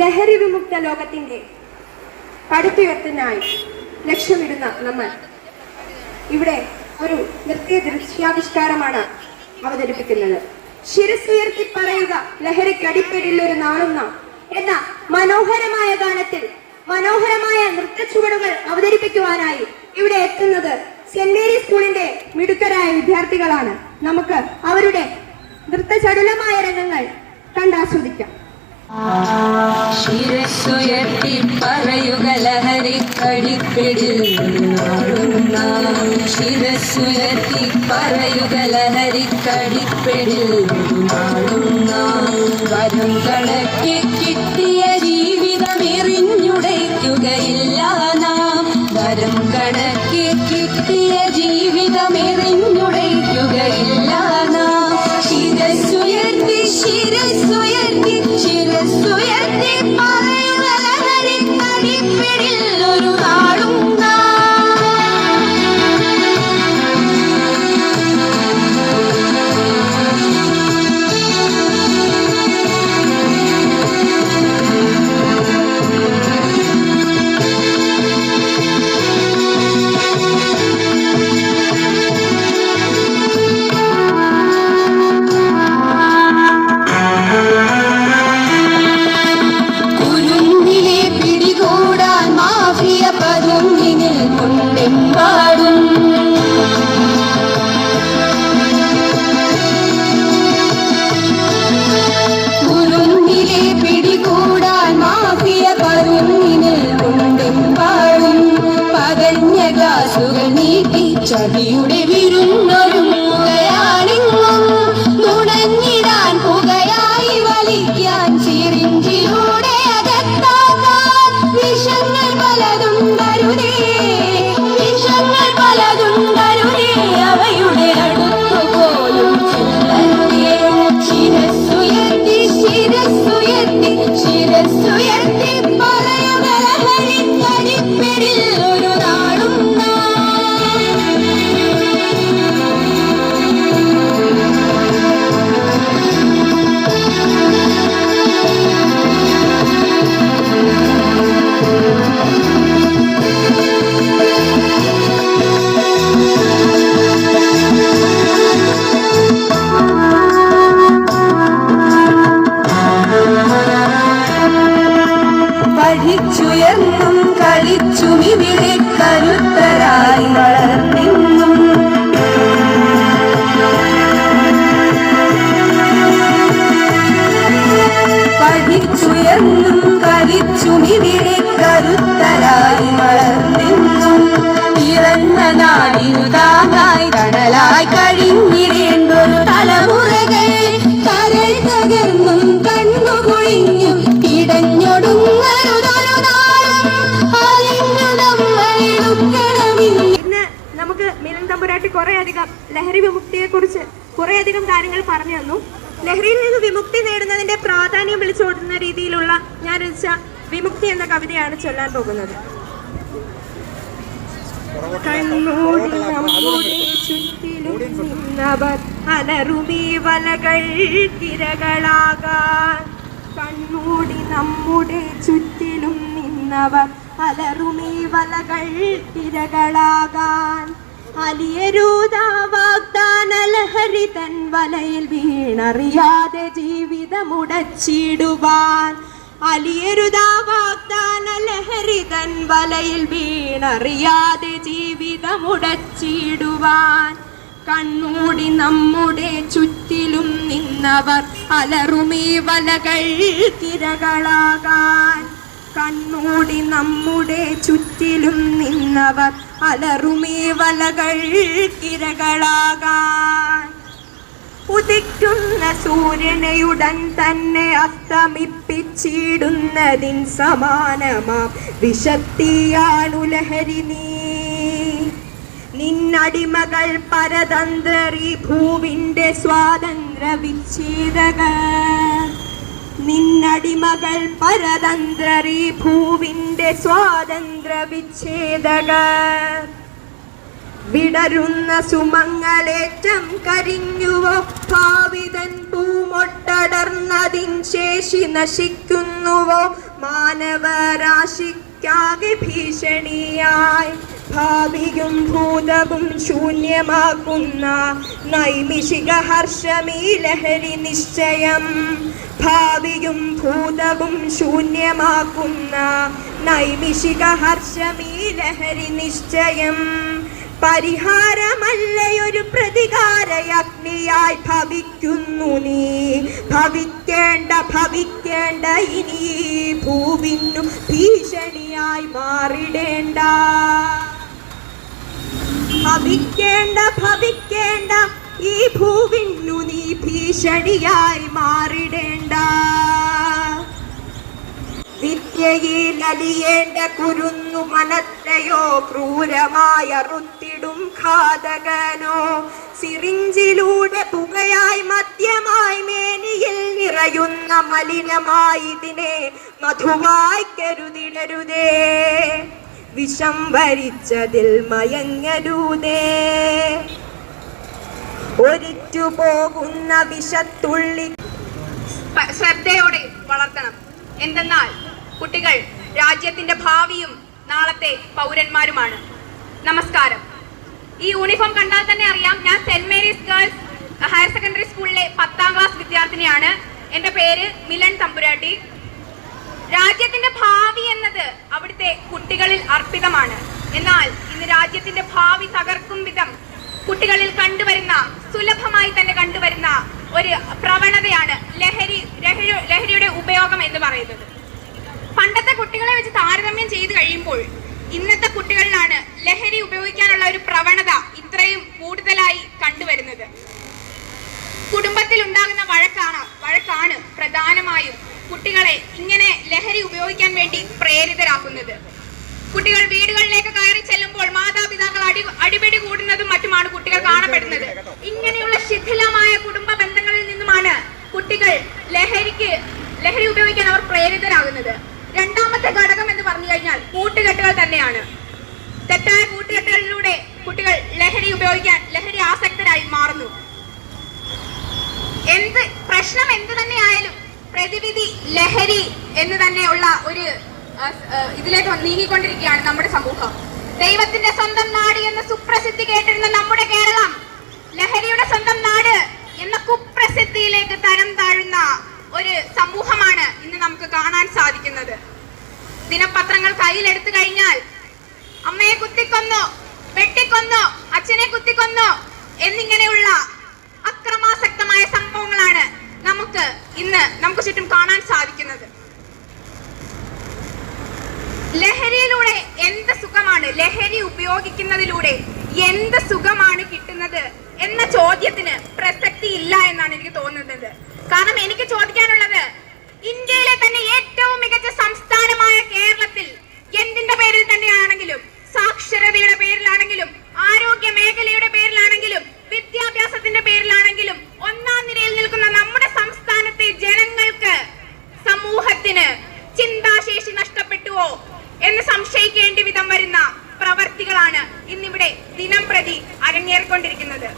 ലഹരി വിമുക്ത ലോകത്തിന്റെ പടുത്തുയർത്തിനായി ലക്ഷ്യമിടുന്ന നമ്മൾ ഇവിടെ ഒരു നൃത്യ ദൃശ്യാവിഷ്കാരമാണ് അവതരിപ്പിക്കുന്നത്. ശിരസുയർത്തി പറയുക ലഹരിക്കടിപ്പിടിൽ ഒരു നാളുന്ന എന്ന മനോഹരമായ ഗാനത്തിൽ മനോഹരമായ നൃത്തച്ചുവടുകൾ അവതരിപ്പിക്കുവാനായി ഇവിടെ എത്തുന്നത് സെന്റ് മേരീസ് സ്കൂളിന്റെ മിടുക്കരായ വിദ്യാർത്ഥികളാണ്. നമുക്ക് അവരുടെ നൃത്തചടുലമായ രംഗങ്ങൾ കണ്ടാസ്വദിക്കാം. ശിരസുയർത്തി പറയുക ലഹരിക്കടിപ്പിടിൽ ശിരസുയർത്തി പറയുക ലഹരിക്കടിപ്പിടിൽ വരും കണക്കി കിട്ടിയ ജീവിതം എറിഞ്ഞുടയ്ക്കുകയില്ല നാം. വരും കണക്കി കിട്ടിയ ജീവിതം എറിഞ്ഞുടയ്ക്കുകയില്ല നാം. ശിരസുയർത്തി ശിരസുയർത്തി ശിരസുയർത്തി പറയുക ലഹരിക്കടിപ്പിടിൽ ഒരു നാളും ചതിയുടെ വിരുന്നൊരുങ്ങുകയാണെങ്ങും നുണഞ്ഞിടാൻ പുകയായി വലിക്കാൻ ചിരിഞ്ചിലൂടെ അകത്താക്കാൻ വിഷങ്ങൾ പലതും കരുതേ വിഷങ്ങൾ പലതും കരുതേ അവയുടെ അടുത്തു പോലും ചെല്ലരുതേ. ശിരസുയർത്തി ശിരസുയർത്തി ശിരസുയർത്തി പറയുക ലഹരിക്കടിപ്പിടിൽ ഒരു നാളും പഠിച്ചുയർന്നും കളിച്ചും ഇവിടെ കരുത്തരായി വളർന്നെന്നും പഠിച്ചുയർന്നും കളിച്ചും ഇവിടെ കരുത്തരായി വളർന്നെന്നും പിറന്ന നാടിനു താങ്ങായി തണലായി കഴിഞ്ഞിടേണ്ടൊരു തലമുറകൾ കരൾ തകർന്നും കണ്ണുകൊഴിഞ്ഞും ഇടഞ്ഞൊടുങ്ങരുതൊരു നാളും അലിഞ്ഞു നമ്മളിടുക്കണമില്ല. ഇന്ന് നമുക്ക് മിലൻ തമ്പുരാട്ടി കുറേയധികം ലഹരി വിമുക്തിയെ കുറിച്ച് കുറേയധികം കാര്യങ്ങൾ പറഞ്ഞു തന്നു. ലഹരിയിൽ നിന്ന് വിമുക്തി നേടുന്നതിന്റെ പ്രാധാന്യം വിളിച്ചോടുന്ന രീതിയിലുള്ള ഞാൻ രചിച്ച വിമുക്തി എന്ന കവിതയാണ് ചൊല്ലാൻ പോകുന്നത്. കണ്ണോടി നമ്മുടെ ചുറ്റിലും നിന്നവർ അലറുമീ വലകൾ തിരകളാകാൻ. കണ്ണൂടി നമ്മുടെ ചുറ്റിലും നിന്നവർ അലറുമീ വലകൾ തിരകളാകാൻ. അലിയരൂതാ വാഗ്ദാന ലഹരി തൻ വലയിൽ വീണറിയാതെ ജീവിതമുടച്ചിടുവാൻ. അലിയരുതാ വാഗ്ദാന ലഹരി തൻ വലയിൽ വീണറിയാതെ ജീവിതമുടച്ചിടുവാൻ. കണ്ണൂടി നമ്മുടെ ചുറ്റിലും നിന്നവർ അലറുമീ വലകൾ തിരകളാകാൻ. കണ്ണൂടി നമ്മുടെ ചുറ്റിലും നിന്നവർ അലറുമീ വലകൾ തിരകളാകാൻ. ഉദിക്കുന്ന സൂര്യനെയുടൻ തന്നെ അസ്തമിപ്പിച്ചിടുന്നതിൻ സമാനമാം വിശക്തിയാണു ലഹരി. നിന്നടിമകൾ പരതന്ത്രി ഭൂവിന്റെ സ്വാതന്ത്ര്യ വിച്ഛേദകർ. നിന്നടിമകൾ പരതന്ത്രി ഭൂവിന്റെ സ്വാതന്ത്ര്യ വിച്ഛേദകർ. വിടരുന്ന സുമങ്ങളേറ്റം കരിഞ്ഞുവോ ഭാവിതൻ പൂമൊട്ടടർന്നതിൻ ശേഷി നശിക്കുന്നു. മാറുന്നുവോ മാനവരാശിക്കാകെ ഭീഷണിയായി. ഭാവിയും ഭൂതവും ശൂന്യമാക്കുന്ന നൈമിഷിക ഹർഷമീ ലഹരി നിശ്ചയം. ഭാവിയും ഭൂതവും ശൂന്യമാക്കുന്ന നൈമിഷിക ഹർഷമീ ലഹരി നിശ്ചയം. പരിഹാരമല്ലയൊരു പ്രതികാരയഗ്നിയായി ഭവിക്കുന്നു നീ. ഭവിക്കേണ്ട ഇനി ഭൂവിന്നു ഭീഷണിയായി മാറിടേണ്ട. ഭവിക്കേണ്ട ഈ ഭൂവിന്നു നീ ഭീഷണിയായി മാറിടേണ്ട. വിദ്യയിൽ അലിയേണ്ട കുരുന്നു മനത്തെയോ ക്രൂരമായ റുത്തിടും ഘാതകനോ. സിറിഞ്ചിലൂടെ പുകയായി മദ്യമായി മേനിയിൽ നിറയുന്ന മലിനമായി ഇതിനെ മധുവായി കരുതിടരുതേ. വിഷം വരിച്ചതിൽ മയങ്ങരുതേ. ഒരിറ്റു പോകുന്ന വിഷത്തുള്ളി ശ്രദ്ധയോടെ വളർത്തണം. എന്തെന്നാൽ കുട്ടികൾ രാജ്യത്തിന്റെ ഭാവിയും നാളത്തെ പൗരന്മാരുമാണ്. നമസ്കാരം. ഈ യൂണിഫോം കണ്ടാൽ തന്നെ അറിയാം ഞാൻ saint Mary's girls higher secondary സ്കൂളിലെ 10ാം ക്ലാസ് വിദ്യാർത്ഥിനിയാണ്. എൻ്റെ പേര് മിലൻ തമ്പുരാട്ടി. രാജ്യത്തിന്റെ ഭാവി എന്നത് അവിടുത്തെ കുട്ടികളിൽ അർപ്പിതമാണ്. എന്നാൽ ഇന്ന് രാജ്യത്തിന്റെ ഭാവി തകർക്കും വിധം കുട്ടികളിൽ കണ്ടുവരുന്ന, സുലഭമായി തന്നെ കണ്ടുവരുന്ന ഒരു പ്രവണതയാണ് ലഹരിയുടെ ഉപയോഗം എന്ന് പറയുന്നത്. പണ്ടത്തെ കുട്ടികളെ വെച്ച് താരതമ്യം ചെയ്തു കഴിയുമ്പോൾ ഇന്നത്തെ കുട്ടികളിലാണ് ലഹരി ഉപയോഗിക്കാനുള്ള ഒരു പ്രവണത ഇത്രയും കൂടുതലായി കണ്ടുവരുന്നത്. കുടുംബത്തിൽ ഉണ്ടാകുന്ന വഴക്കാണ് പ്രധാനമായും കുട്ടികളെ ഇങ്ങനെ ലഹരി ഉപയോഗിക്കാൻ വേണ്ടി പ്രേരിതരാക്കുന്നത്. കുട്ടികൾ വീടുകളിലേക്ക് കയറി ചെല്ലുമ്പോൾ മാതാപിതാക്കൾ അടിപിടി കൂടുന്നതും മറ്റുമാണ് കുട്ടികൾ കാണപ്പെടുന്നത്. ഇങ്ങനെയുള്ള ശിഥിലമായ കുടുംബ ബന്ധങ്ങളിൽ നിന്നുമാണ് കുട്ടികൾ ലഹരി ഉപയോഗിക്കാൻ അവർ പ്രേരിതരാകുന്നത്. രണ്ടാമത്തെ ഘടകം എന്ന് പറഞ്ഞു കഴിഞ്ഞാൽ കൂട്ടുകെട്ടുകൾ തന്നെയാണ്. തെറ്റായ കൂട്ടുകെട്ടുകളിലൂടെ കുട്ടികൾ ലഹരി ആസക്തരായി മാറുന്നു. പ്രശ്നം എന്ത് തന്നെയായാലും പ്രതിവിധി ലഹരി എന്ന് തന്നെയുള്ള ഒരു ഇതിലേക്ക് നീങ്ങിക്കൊണ്ടിരിക്കുകയാണ് നമ്മുടെ സമൂഹം. ദൈവത്തിന്റെ സ്വന്തം നാട് എന്ന സുപ്രസിദ്ധി കേട്ടിരുന്ന നമ്മുടെ കേരളം ലഹരിയുടെ സ്വന്തം നാട് എന്ന കുപ്രസിദ്ധിയിലേക്ക് തരം താഴുന്ന ഒരു സമൂഹമാണ് ഇന്ന് നമുക്ക് കാണാൻ സാധിക്കുന്നത്. ദിനപത്രങ്ങൾ കയ്യിലെടുത്തു കഴിഞ്ഞാൽ അമ്മയെ കുത്തിക്കൊന്നു, വെട്ടിക്കൊന്നു, അച്ഛനെ കുത്തിക്കൊന്നു എന്നിങ്ങനെയുള്ള അക്രമാസക്തമായ സംഭവങ്ങളാണ് നമുക്ക് ചുറ്റും കാണാൻ സാധിക്കുന്നത്. ലഹരിയിലൂടെ എന്ത് സുഖമാണ്, ലഹരി ഉപയോഗിക്കുന്നതിലൂടെ എന്ത് സുഖമാണ് കിട്ടുന്നത് എന്ന ചോദ്യത്തിന് പ്രസക്തി ഇല്ല എന്നാണ് എനിക്ക് തോന്നുന്നത്. കാരണം എനിക്ക് ചോദിക്കാനുള്ളത്, ഇന്ത്യയിലെ തന്നെ ഏറ്റവും മികച്ച സംസ്ഥാനമായ കേരളത്തിൽ എന്തിന്റെ പേരിൽ തന്നെയാണെങ്കിലും, സാക്ഷരതയുടെ പേരിലാണെങ്കിലും, ആരോഗ്യ മേഖലയുടെ പേരിലാണെങ്കിലും, വിദ്യാഭ്യാസത്തിന്റെ പേരിലാണെങ്കിലും 1ാം നിരയിൽ നിൽക്കുന്ന നമ്മുടെ സംസ്ഥാനത്തെ ജനങ്ങൾക്ക്, സമൂഹത്തിന് ചിന്താശേഷി നഷ്ടപ്പെട്ടുവോ എന്ന് സംശയിക്കേണ്ടി വിധം വരുന്ന പ്രവർത്തികളാണ് ഇന്നിവിടെ ദിനം പ്രതി അരങ്ങേറിക്കൊണ്ടിരിക്കുന്നത്.